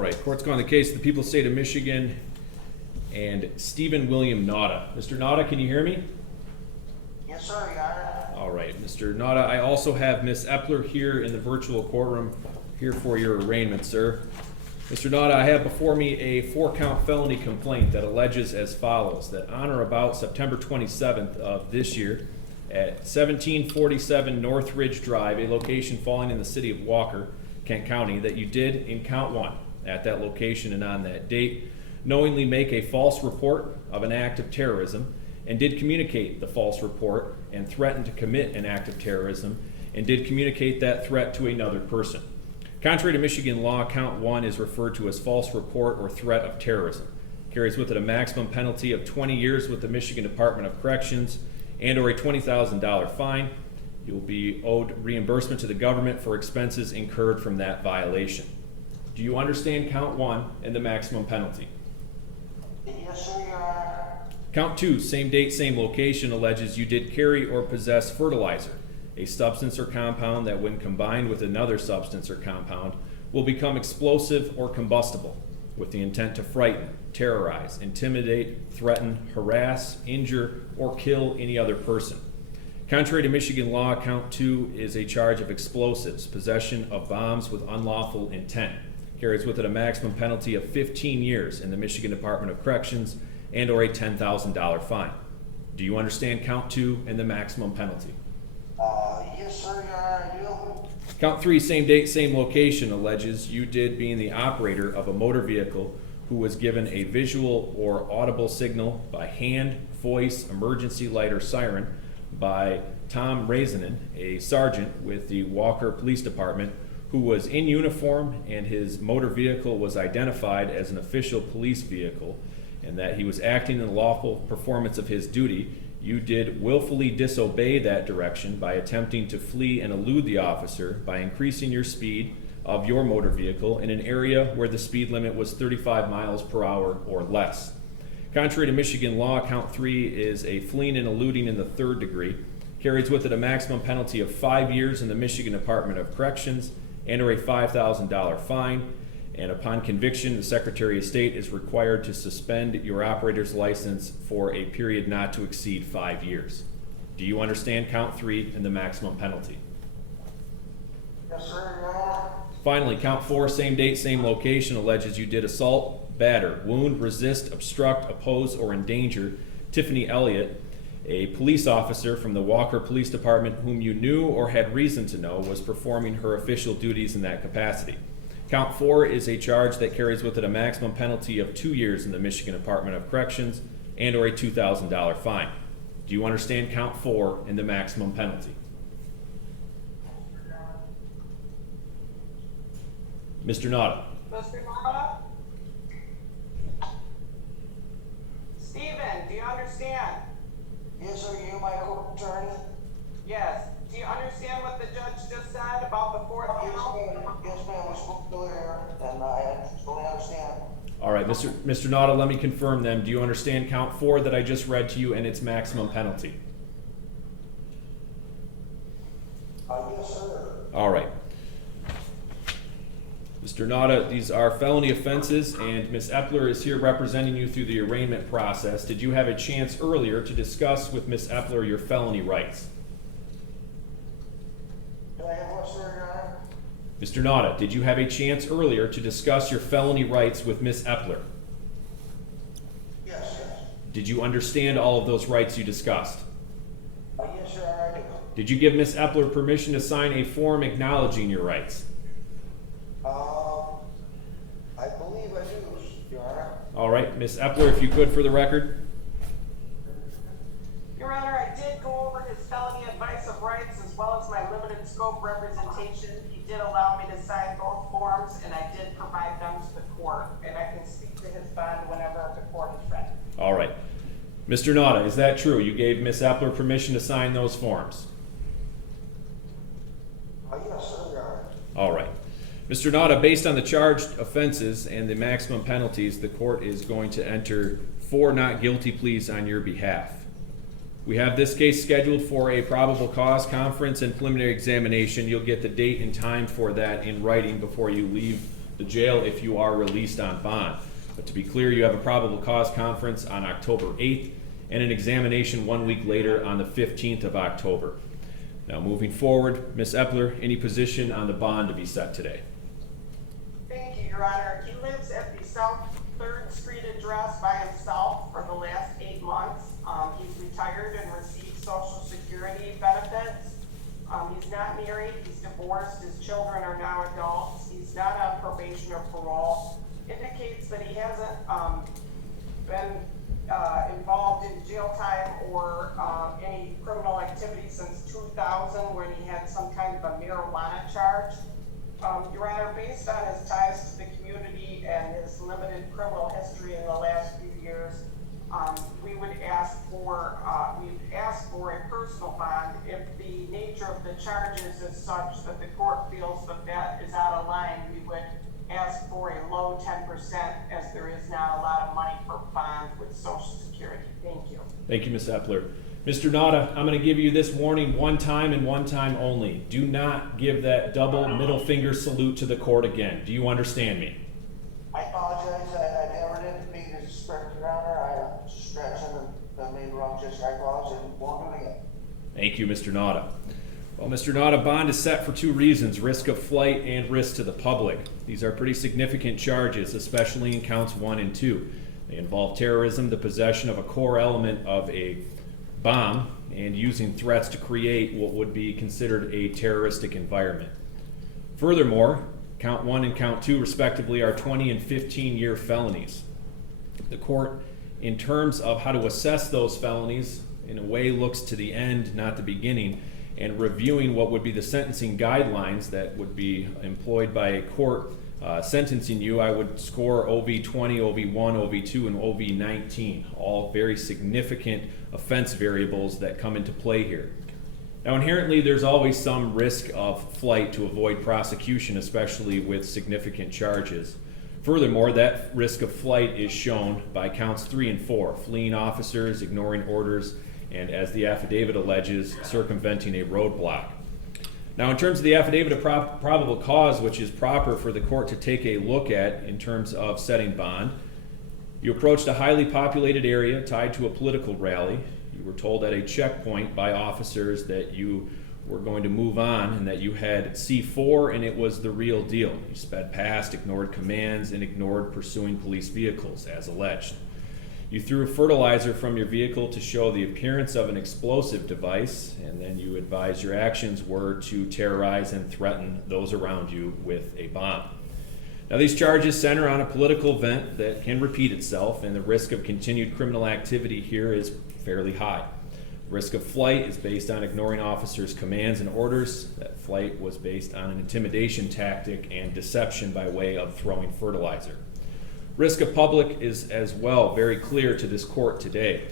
right, court's calling the case of the people of the state of Michigan and Stephen William Nauta. Mr. Nauta, can you hear me? Yes, sir, Your Honor. All right, Mr. Nauta, I also have Miss Epler here in the virtual courtroom here for your arraignment, sir. Mr. Nauta, I have before me a 4-count felony complaint that alleges as follows, that on or about September 27th of this year at 1747 North Ridge Drive, a location falling in the city of Walker, Kent County, that you did in count 1 at that location and on that date knowingly make a false report of an act of terrorism and did communicate the false report and threaten to commit an act of terrorism and did communicate that threat to another person. Contrary to Michigan law, count 1 is referred to as false report or threat of terrorism. Carries with it a maximum penalty of 20 years with the Michigan Department of Corrections and or a $20,000 fine. You will be owed reimbursement to the government for expenses incurred from that violation. Do you understand count 1 and the maximum penalty? Yes, sir, Your Honor. Count 2, same date, same location, alleges you did carry or possess fertilizer, a substance or compound that when combined with another substance or compound will become explosive or combustible with the intent to frighten, terrorize, intimidate, threaten, harass, injure, or kill any other person. Contrary to Michigan law, count 2 is a charge of explosives, possession of bombs with unlawful intent. Carries with it a maximum penalty of 15 years in the Michigan Department of Corrections and or a $10,000 fine. Do you understand count 2 and the maximum penalty? Yes, sir, Your Honor, I do. Count 3, same date, same location, alleges you did being the operator of a motor vehicle who was given a visual or audible signal by hand, voice, emergency light, or siren by Tom Raisinin, a sergeant with the Walker Police Department, who was in uniform and his motor vehicle was identified as an official police vehicle, and that he was acting in the lawful performance of his duty. You did willfully disobey that direction by attempting to flee and elude the officer by increasing your speed of your motor vehicle in an area where the speed limit was 35 miles per hour or less. Contrary to Michigan law, count 3 is a fleeing and eluding in the 3rd degree. Carries with it a maximum penalty of 5 years in the Michigan Department of Corrections and or a $5,000 fine. And upon conviction, the Secretary of State is required to suspend your operator's license for a period not to exceed 5 years. Do you understand count 3 and the maximum penalty? Yes, sir, Your Honor. Finally, count 4, same date, same location, alleges you did assault, batter, wound, resist, obstruct, oppose, or endanger Tiffany Elliott, a police officer from the Walker Police Department whom you knew or had reason to know was performing her official duties in that capacity. Count 4 is a charge that carries with it a maximum penalty of 2 years in the Michigan Department of Corrections and or a $2,000 fine. Do you understand count 4 and the maximum penalty? Mr. Nauta. Mr. Nauta? Stephen, do you understand? Yes, sir, you, my court attorney. Yes. Do you understand what the judge just said about the 4th Yes, count? ma'am. Yes, ma'am, we spoke earlier, and I totally understand. All right, Mr. Nauta, let me confirm then. Do you understand count 4 that I just read to you and its maximum penalty? Yes, sir. All right. Mr. Nauta, these are felony offenses, and Ms. Epler is here representing you through the arraignment process. Did you have a chance earlier to discuss with Ms. Epler your felony rights? Do I have what, sir, Your Honor? Mr. Nauta, did you have a chance earlier to discuss your felony rights with Ms. Epler? Yes, yes. Did you understand all of those rights you discussed? Yes, Your Honor, I do. Did you give Ms. Epler permission to sign a form acknowledging your rights? I believe I do, Your Honor. All right, Ms. Epler, if you could for the record. Your Honor, I did go over his felony advice of rights as well as my limited scope representation. He did allow me to sign both forms, and I did provide them to the court, and I can speak to his bond whenever the court is ready. All right. Mr. Nauta, is that true? You gave Ms. Epler permission to sign those forms? Yes, sir, Your Honor. All right. Mr. Nauta, based on the charged offenses and the maximum penalties, the court is going to enter 4 not guilty pleas on your behalf. We have this case scheduled for a probable cause conference and preliminary examination. You'll get the date and time for that in writing before you leave the jail if you are released on bond. But to be clear, you have a probable cause conference on October 8th and an examination 1 week later on the 15th of October. Now moving forward, Ms. Epler, any position on the bond to be set today? Thank you, Your Honor. He lives at the South 3rd Street address by himself for the last 8 months. He's retired and receives Social Security benefits. He's not married, he's divorced, his children are now adults, he's not on probation or parole. Indicates that he hasn't been involved in jail time or any criminal activity since 2000 when he had some kind of a marijuana charge. Your Honor, based on his ties to the community and his limited criminal history in the last few years, we would ask for a personal bond if the nature of the charges is such that the court feels that that is out of line. We would ask for a low 10% as there is not a lot of money for bond with Social Security. Thank you. Thank you, Ms. Epler. Mr. Nauta, I'm going to give you this warning one time and one time only. Do not give that double middle finger salute to the court again. Do you understand me? I apologize. I never did mean to disrespect Your Honor. I was stretching and made wrong gesture. I apologize and won't do it again. Thank you, Mr. Nauta. Well, Mr. Nauta, bond is set for 2 reasons: risk of flight and risk to the public. These are pretty significant charges, especially in counts 1 and 2. They involve terrorism, the possession of a core element of a bomb, and using threats to create what would be considered a terroristic environment. Furthermore, count 1 and count 2 respectively are 20 and 15-year felonies. The court, in terms of how to assess those felonies, in a way looks to the end, not the beginning, and reviewing what would be the sentencing guidelines that would be employed by a court sentencing you. I would score OV 20, OV 1, OV 2, and OV 19, all very significant offense variables that come into play here. Now, inherently, there's always some risk of flight to avoid prosecution, especially with significant charges. Furthermore, that risk of flight is shown by counts 3 and 4, fleeing officers, ignoring orders, and as the affidavit alleges, circumventing a roadblock. Now, in terms of the affidavit of probable cause, which is proper for the court to take a look at in terms of setting bond, you approached a highly populated area tied to a political rally. You were told at a checkpoint by officers that you were going to move on and that you had C-4 and it was the real deal. You sped past, ignored commands, and ignored pursuing police vehicles, as alleged. You threw fertilizer from your vehicle to show the appearance of an explosive device, and then you advised your actions were to terrorize and threaten those around you with a bomb. Now, these charges center on a political event that can repeat itself, and the risk of continued criminal activity here is fairly high. The risk of flight is based on ignoring officers' commands and orders. That flight was based on an intimidation tactic and deception by way of throwing fertilizer. Risk of public is as well very clear to this court today.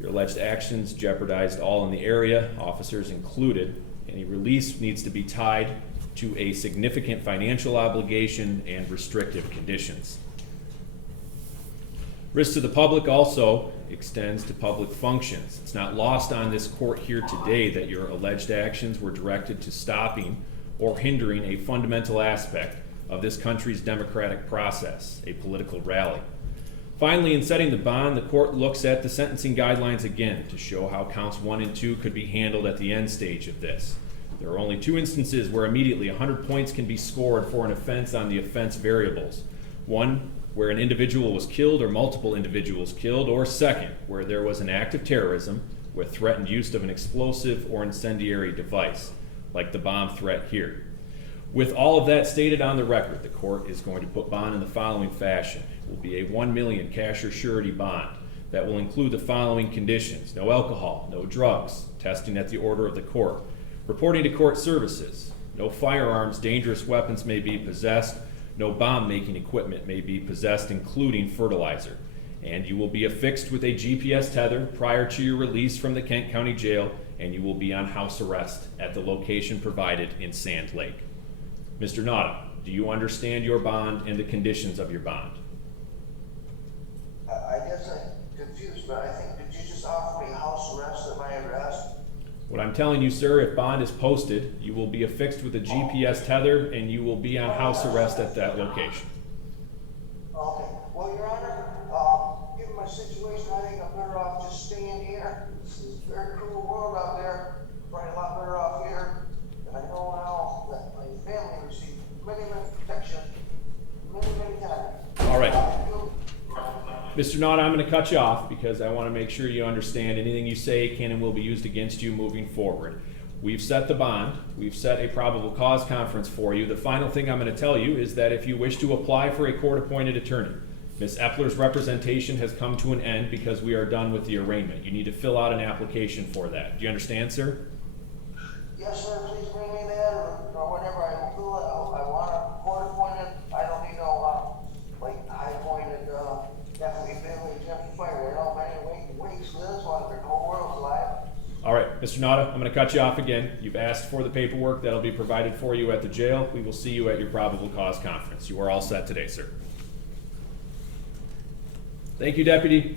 Your alleged actions jeopardized all in the area, officers included. Any release needs to be tied to a significant financial obligation and restrictive conditions. Risk to the public also extends to public functions. It's not lost on this court here today that your alleged actions were directed to stopping or hindering a fundamental aspect of this country's democratic process, a political rally. Finally, in setting the bond, the court looks at the sentencing guidelines again to show how counts 1 and 2 could be handled at the end stage of this. There are only 2 instances where immediately 100 points can be scored for an offense on the offense variables. 1, where an individual was killed or multiple individuals killed, or 2nd, where there was an act of terrorism with threatened use of an explosive or incendiary device, like the bomb threat here. With all of that stated on the record, the court is going to put bond in the following fashion. It will be a $1 million cash or surety bond that will include the following conditions: no alcohol, no drugs, testing at the order of the court, reporting to court services, no firearms, dangerous weapons may be possessed, no bomb-making equipment may be possessed, including fertilizer, and you will be affixed with a GPS tether prior to your release from the Kent County Jail, and you will be on house arrest at the location provided in Sand Lake. Mr. Nauta, do you understand your bond and the conditions of your bond? I guess I'm confused, but I think, did you just offer me house arrest at my address? What I'm telling you, sir, if bond is posted, you will be affixed with a GPS tether and you will be on house arrest at that location. Okay, well, Your Honor, given my situation, I think I'm better off just staying here. This is a very cruel world out there, probably a lot better off here. And I know now that my family received many protection, many times. All right. Mr. Nauta, I'm going to cut you off because I want to make sure you understand anything you say can and will be used against you moving forward. We've set the bond. We've set a probable cause conference for you. The final thing I'm going to tell you is that if you wish to apply for a court-appointed attorney, Ms. Epler's representation has come to an end because we are done with the arraignment. You need to fill out an application for that. Do you understand, sir? Yes, sir, please bring me that, or whatever I will do it. I want a court appointed. I don't need no, like, high appointed, definitely Billy, Jeffy Fire. I don't have any weights for this one, the whole world's alive. All right, Mr. Nauta, I'm going to cut you off again. You've asked for the paperwork. That'll be provided for you at the jail. We will see you at your probable cause conference. You are all set today, sir. Thank you, Deputy.